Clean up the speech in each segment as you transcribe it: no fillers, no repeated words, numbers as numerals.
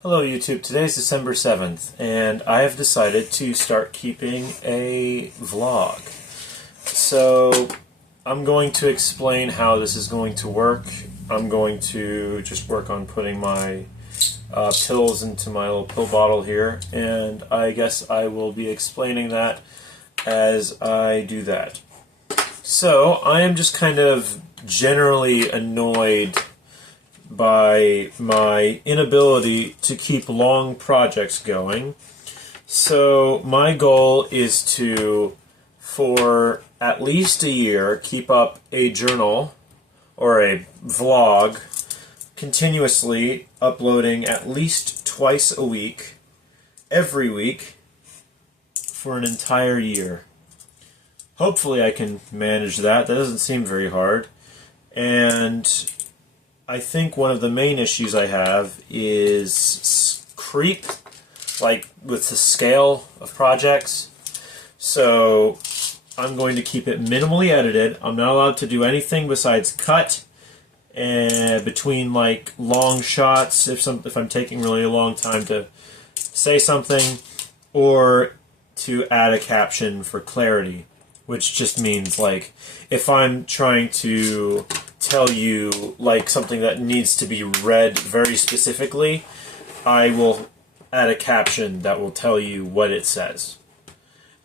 Hello YouTube, today's December 7th, and I have decided to start keeping a vlog. So, I'm going to explain how this is going to work. I'm going to just work on putting my pills into my little pill bottle here, and I guess I will be explaining that as I do that. So, I am just kind of generally annoyed by my inability to keep long projects going. So my goal is to, for at least a year, keep up a journal or a vlog continuously uploading at least twice a week, every week, for an entire year. Hopefully I can manage that. That doesn't seem very hard. And I think one of the main issues I have is creep, like with the scale of projects. So I'm going to keep it minimally edited. I'm not allowed to do anything besides cut and between like long shots if I'm taking really a long time to say something, or to add a caption for clarity, which just means like if I'm trying to tell you like something that needs to be read very specifically, I will add a caption that will tell you what it says.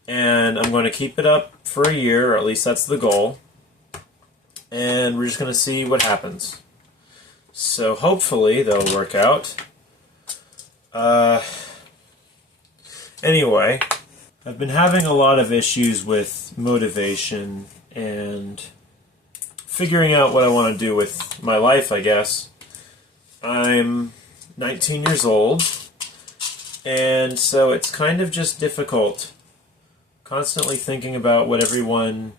And I'm going to keep it up for a year, or at least that's the goal. And we're just going to see what happens. So hopefully that'll work out. Anyway, I've been having a lot of issues with motivation and figuring out what I want to do with my life, I guess. I'm 19 years old, and so it's kind of just difficult. Constantly thinking about what everyone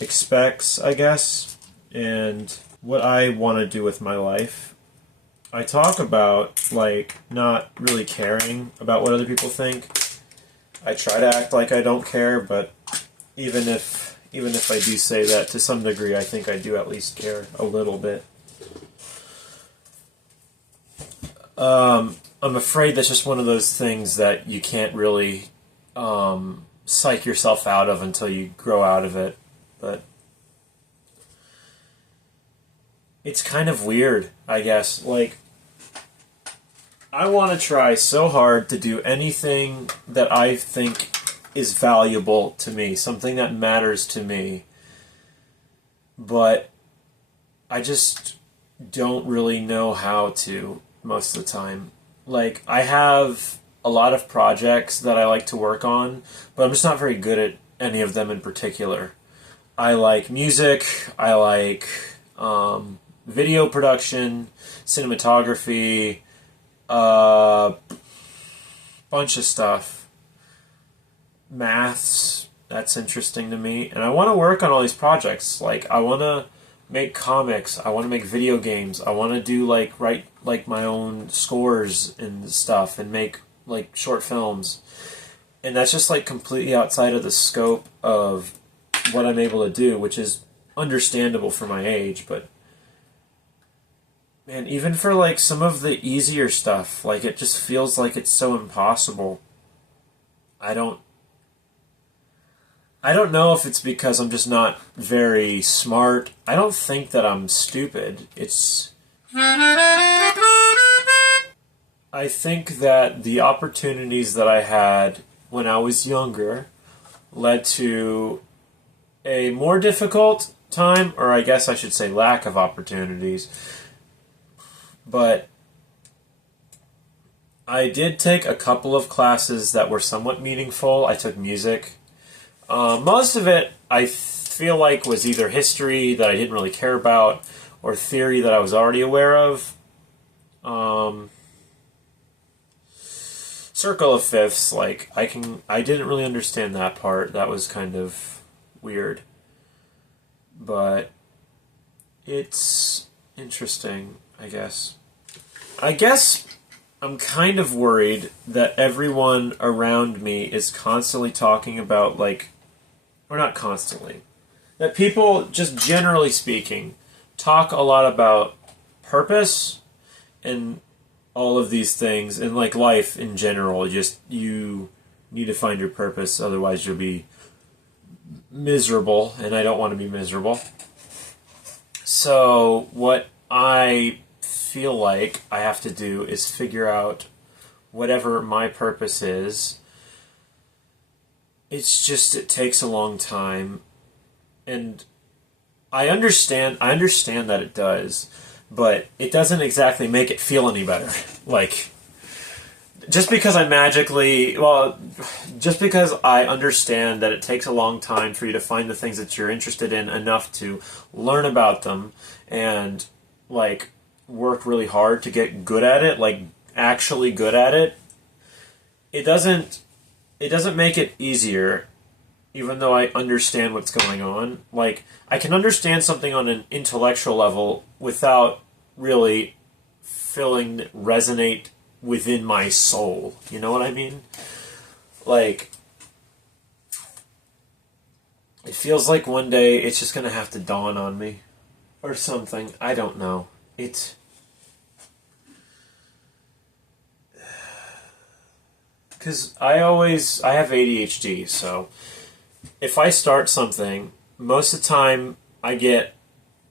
expects, I guess, and what I want to do with my life. I talk about, like, not really caring about what other people think. I try to act like I don't care, but even if I do say that, to some degree, I think I do at least care a little bit. I'm afraid that's just one of those things that you can't really psych yourself out of until you grow out of it. But it's kind of weird, I guess. Like, I want to try so hard to do anything that I think is valuable to me, something that matters to me, but I just don't really know how to most of the time. Like, I have a lot of projects that I like to work on, but I'm just not very good at any of them in particular. I like music, I like video production, cinematography, bunch of stuff. Maths, that's interesting to me, and I want to work on all these projects. Like, I want to make comics, I want to make video games, I want to do write my own scores and stuff, and make like short films, and that's just like completely outside of the scope of what I'm able to do, which is understandable for my age. But man, even for like some of the easier stuff, like, it just feels like it's so impossible. I don't know if it's because I'm just not very smart. I don't think that I'm stupid. I think that the opportunities that I had when I was younger led to a more difficult time, or I guess I should say lack of opportunities. But I did take a couple of classes that were somewhat meaningful. I took music. Most of it, I feel like, was either history that I didn't really care about, or theory that I was already aware of. Circle of fifths, like, I didn't really understand that part. That was kind of weird. But it's interesting, I guess. I guess I'm kind of worried that everyone around me is constantly talking about, like, or not constantly, that people, just generally speaking, talk a lot about purpose and all of these things, and like life in general, just you need to find your purpose, otherwise you'll be miserable, and I don't want to be miserable. So what I feel like I have to do is figure out whatever my purpose is. It's just, it takes a long time, and I understand that it does, but it doesn't exactly make it feel any better. Like, just because I understand that it takes a long time for you to find the things that you're interested in enough to learn about them and, like, work really hard to get good at it, like, actually good at it, it doesn't make it easier, even though I understand what's going on. Like, I can understand something on an intellectual level without really feeling it resonate within my soul. You know what I mean? Like, it feels like one day it's just going to have to dawn on me. Or something. I don't know. Because I have ADHD, so if I start something, most of the time I get,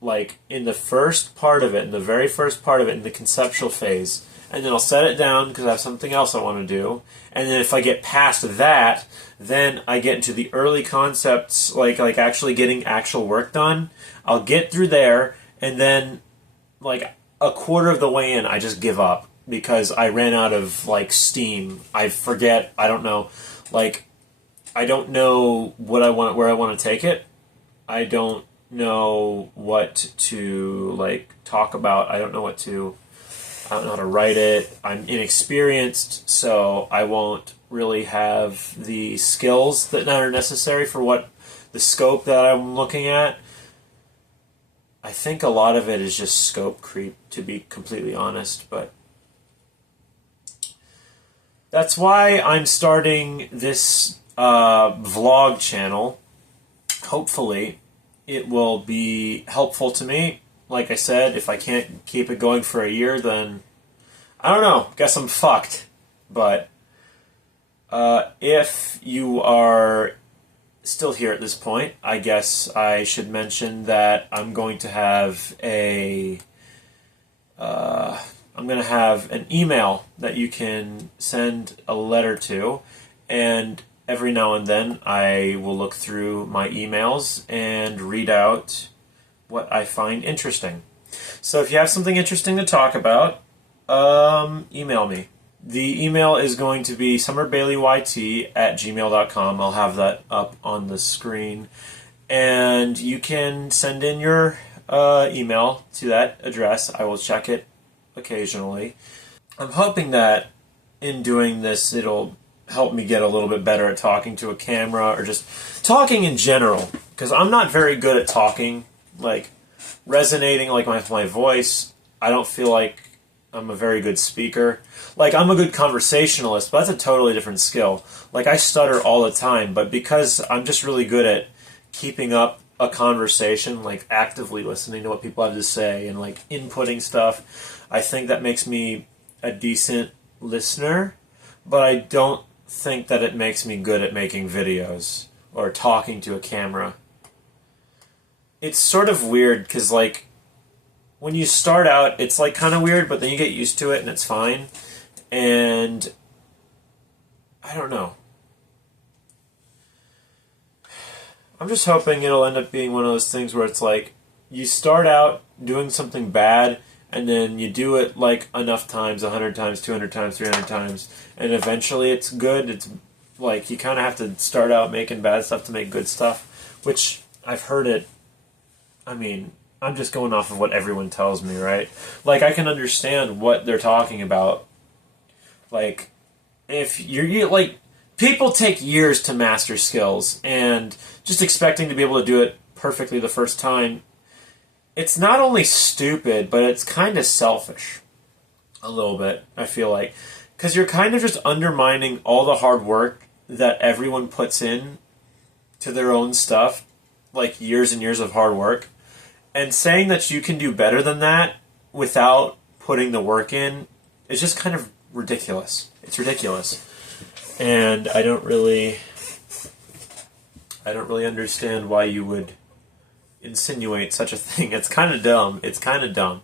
like, in the first part of it, in the very first part of it, in the conceptual phase, and then I'll set it down because I have something else I want to do, and then if I get past that, then I get into the early concepts, like actually getting actual work done. I'll get through there, and then, like, a quarter of the way in, I just give up because I ran out of, like, steam. I forget, I don't know, like, I don't know where I want to take it. I don't know what to, like, talk about. I don't know how to write it. I'm inexperienced, so I won't really have the skills that are necessary for what the scope that I'm looking at. I think a lot of it is just scope creep, to be completely honest, but that's why I'm starting this vlog channel. Hopefully, it will be helpful to me. Like I said, if I can't keep it going for a year, then I don't know. Guess I'm fucked. But if you are still here at this point, I guess I should mention that I'm going to have an email that you can send a letter to, and every now and then I will look through my emails and read out what I find interesting. So if you have something interesting to talk about, email me. The email is going to be summerbaileyyt@gmail.com. I'll have that up on the screen. And you can send in your email to that address. I will check it occasionally. I'm hoping that in doing this, it'll help me get a little bit better at talking to a camera or just talking in general. Because I'm not very good at talking, like resonating like my voice. I don't feel like I'm a very good speaker. Like, I'm a good conversationalist, but that's a totally different skill. Like, I stutter all the time, but because I'm just really good at keeping up a conversation, like actively listening to what people have to say and like inputting stuff, I think that makes me a decent listener, but I don't think that it makes me good at making videos or talking to a camera. It's sort of weird because, like, when you start out, it's like kind of weird, but then you get used to it and it's fine. And I don't know. I'm just hoping it'll end up being one of those things where it's like you start out doing something bad and then you do it like enough times, 100 times, 200 times, 300 times, and eventually it's good. It's like you kind of have to start out making bad stuff to make good stuff, which I've heard it. I mean, I'm just going off of what everyone tells me, right? Like, I can understand what they're talking about. Like, if you're like, people take years to master skills, and just expecting to be able to do it perfectly the first time, it's not only stupid, but it's kind of selfish. A little bit, I feel like. Because you're kind of just undermining all the hard work that everyone puts in to their own stuff, like years and years of hard work. And saying that you can do better than that without putting the work in it's just kind of ridiculous. It's ridiculous. And I don't really understand why you would insinuate such a thing. It's kind of dumb. It's kind of dumb.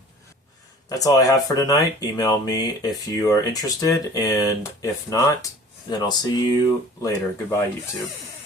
That's all I have for tonight. Email me if you are interested, and if not, then I'll see you later. Goodbye, YouTube.